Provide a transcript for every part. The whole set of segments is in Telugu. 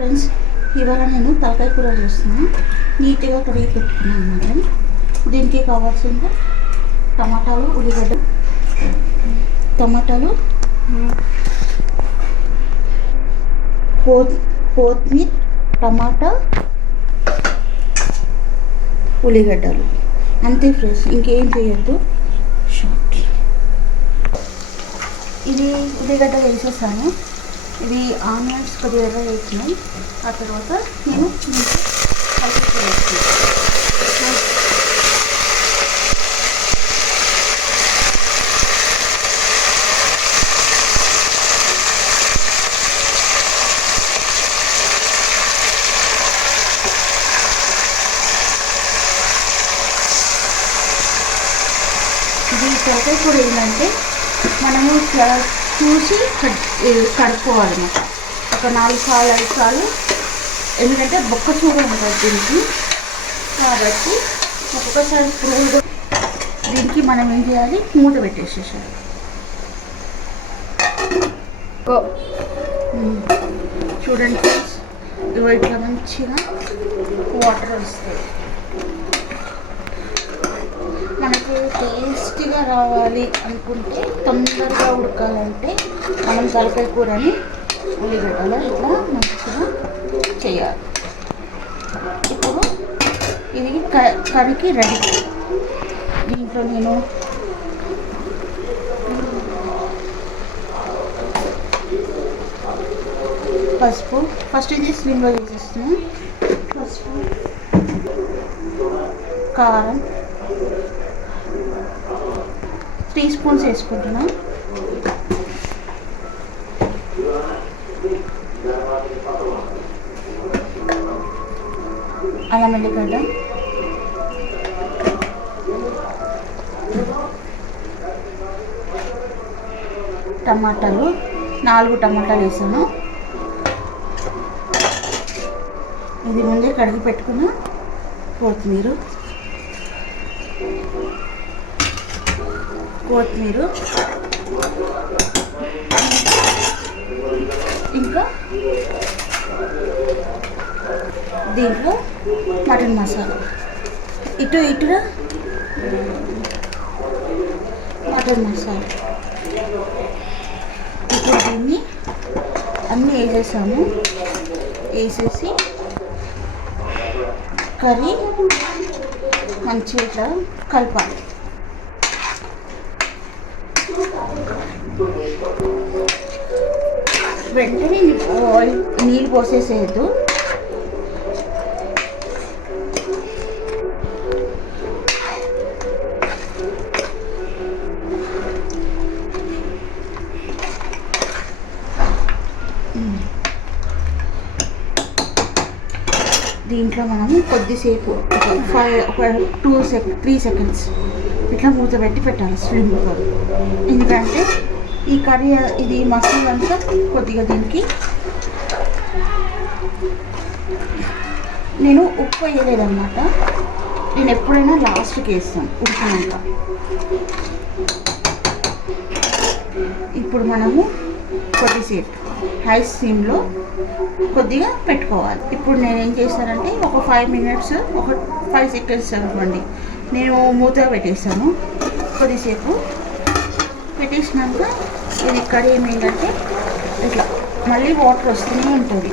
ఫ్రెండ్స్, ఇవాళ నేను తలకాయ కూర చేస్తున్నాను. నీట్గా కడిగి పెట్టుకున్నాను అన్నమాట. దీనికి కావాల్సింది టమాటాలు, ఉల్లిగడ్డ, టమాటాలు, కొత్తిమీర, టమాటా, ఉల్లిగడ్డలు, అంతే ఫ్రెండ్స్. ఇంకేం చేయొద్దు. షార్ట్ ఇది ఉల్లిగడ్డ వేసేసాను. ఇది ఆనియన్స్ కొద్దిగా వేసినాయి. ఆ తర్వాత నేను ఇది తలకాయ కూర ఏంటంటే మనము చూసి కడుక్కోవాలి అన్నమాట. ఒక 4 సార్లు 5 సార్లు, ఎందుకంటే బొక్క చూడ ఉంటుంది దీనికి. కాబట్టి ఒక్కొక్కసారి పురుగులు దీనికి మనం ఏం చేయాలి, మూత పెట్టేసేసాలి. చూడండి ఫ్రెండ్స్, ఇవి ఇట్లా మంచిగా వాటర్ వస్తాయి. మనకు టేస్టీగా రావాలి అనుకుంటే, తొందరగా ఉడకాలంటే మనం తలకాయ కూరని ఉల్లిగడ్డలో ఇట్లా మంచిగా చేయాలి. ఇప్పుడు ఇది కర్రీకి రెడీ. దీంట్లో నేను పసుపు ఫస్ట్ ఇది స్లిమ్లో వేసేస్తున్నాను. పసుపు, కారం 3 స్పూన్స్ వేసుకుంటున్నా. అల్లం వెల్లిగడ్డ, టమాటాలు 4 టమాటాలు వేసాను. ఇది ముందే కడిగి పెట్టుకున్న కొత్తిమీర, ఇంకా దీంట్లో మటన్ మసాలా, ఇటుగా మటన్ మసాలా. ఇప్పుడు దీన్ని అన్నీ వేసేసాము. వేసేసి కర్రీ మంచిగా ఇట్లా కలపాలి. వెంటనే నీళ్ళు పోసేసేయద్దు. దీంట్లో మనము కొద్దిసేపు ఒక 3 సెకండ్స్ ఇట్లా మూత పెట్టి పెట్టాలి స్లిమ్లో. ఎందుకంటే ఈ కర్రీ ఇది మసాలా అంతా కొద్దిగా దీనికి. నేను ఉప్పు వేయలేదన్నమాట. నేను ఎప్పుడైనా లాస్ట్కి వేస్తాను ఉడికినాక. ఇప్పుడు మనము కొద్దిసేపు హై స్టీమ్లో కొద్దిగా పెట్టుకోవాలి. ఇప్పుడు నేను ఏం చేస్తానంటే ఒక 5 మినిట్స్, ఒక 5 సెకండ్స్ అనుకోండి, నేను మూత పెట్టేస్తాను. కొద్దిసేపు పెట్టేసినాక ఇది కర్రీ ఏమైందంటే ఇట్లా మళ్ళీ వాటర్ వస్తూనే ఉంటుంది.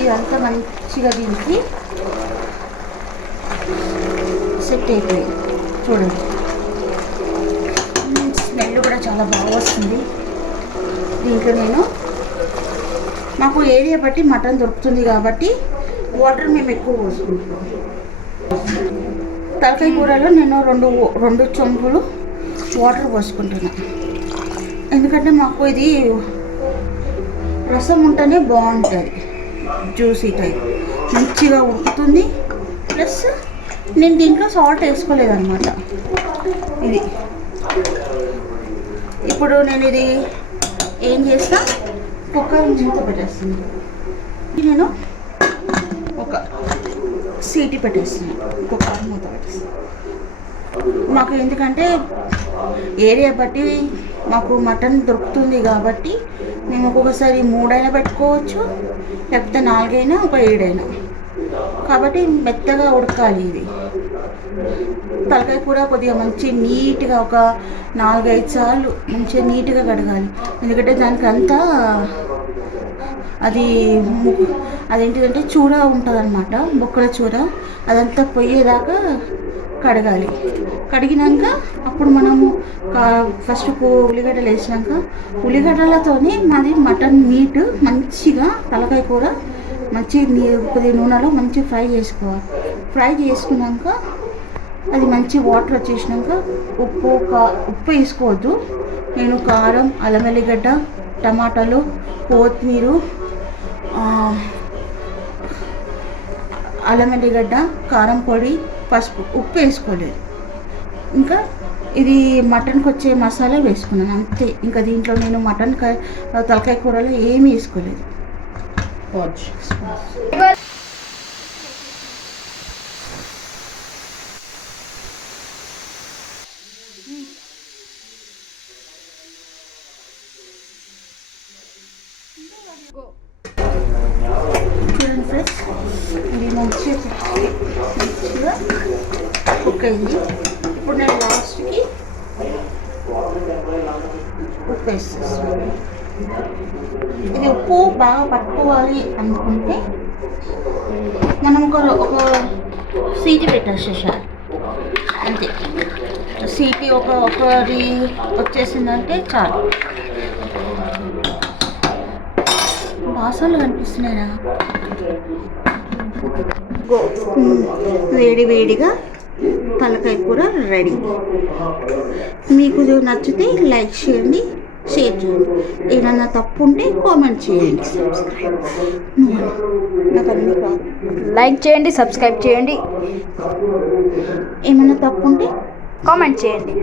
ఇదంతా మంచిగా దీనికి సెట్ అయిపోయింది. చూడండి, స్మెల్ కూడా చాలా బాగా వస్తుంది. దీంట్లో నేను మాకు ఏరియా బట్టి మటన్ దొరుకుతుంది కాబట్టి వాటర్ మేము ఎక్కువ పోసుకుంటాం. తలకాయ కూరలో నేను 2 చెంబులు వాటర్ పోసుకుంటున్నా. ఎందుకంటే మాకు ఇది రసం ఉంటేనే బాగుంటుంది, జ్యూసీ టైప్ మంచిగా ఉడుకుతుంది. ప్లస్ నేను దీంట్లో సాల్ట్ వేసుకోలేదన్నమాట. ఇది ఇప్పుడు నేను ఇది ఏం చేస్తా, కుక్కర్ మూత పెట్టేస్తుంది. నేను ఒక సీటీ పెట్టేస్తున్నాను, కుక్కర్ మూత పెట్టేస్తాను. మాకు ఎందుకంటే ఏరియా బట్టి మాకు మటన్ దొరుకుతుంది కాబట్టి మేము ఒక్కొక్కసారి 3 అయినా పెట్టుకోవచ్చు, లేకపోతే 4 అయినా, ఒక 7 అయినా. కాబట్టి మెత్తగా ఉడకాలి ఇది. తలకాయ కూర కొద్దిగా మంచి నీట్గా ఒక 4-5 సార్లు మంచిగా నీట్గా కడగాలి. ఎందుకంటే దానికి అంతా అది అదేంటిదంటే చూర ఉంటుంది అనమాట, బొక్కల చూర. అదంతా పోయేదాకా కడగాలి. కడిగినాక అప్పుడు మనము ఫస్ట్ ఉల్లిగడ్డలు వేసినాక ఉల్లిగడ్డలతోనే మాది మటన్ మీట్ మంచిగా తలకాయ కూర మంచి కొద్దిగా నూనెలో మంచి ఫ్రై చేసుకోవాలి. ఫ్రై చేసుకున్నాక అది మంచి వాటర్ వచ్చేసినాక ఉప్పు వేసుకోవద్దు. నేను కారం, అల్లం వెల్లిగడ్డ, టమాటాలు, కొత్తిమీర, అల్లం వెల్లిగడ్డ, కారం పొడి, పసుపు, ఉప్పు వేసుకోలేదు. ఇంకా ఇది మటన్కి వచ్చే మసాలా వేసుకున్నాను అంతే. ఇంకా దీంట్లో నేను మటన్ తలకాయ కూరలో ఏమీ వేసుకోలేదు. చూడండి ఫ్రెండ్స్, ఇది మంచిగా కుక్ అయింది. ఇప్పుడు నేను లాస్ట్కి ఉప్పు వేసేస్తాను. ఇది ఉప్పు బాగా పట్టుకోవాలి అనుకుంటే మనం ఒక సీటీ పెట్టేసేసారు అంతే. సీటీ ఒకటి వచ్చేసిందంటే చాలు. వాసనలు కనిపిస్తున్నాయిరా. వేడిగా తలకాయ కూర రెడీ. మీకు నచ్చితే లైక్ చేయండి, షేర్ చేయండి. ఏదన్నా తప్పు ఉంటే కామెంట్ చేయండి. లైక్ చేయండి, సబ్స్క్రైబ్ చేయండి. ఏమైనా తప్పు ఉంటే కామెంట్ చేయండి.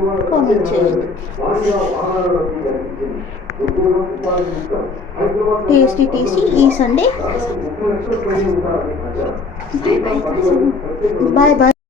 టేస్టీ ఈ సండే. బాయ్.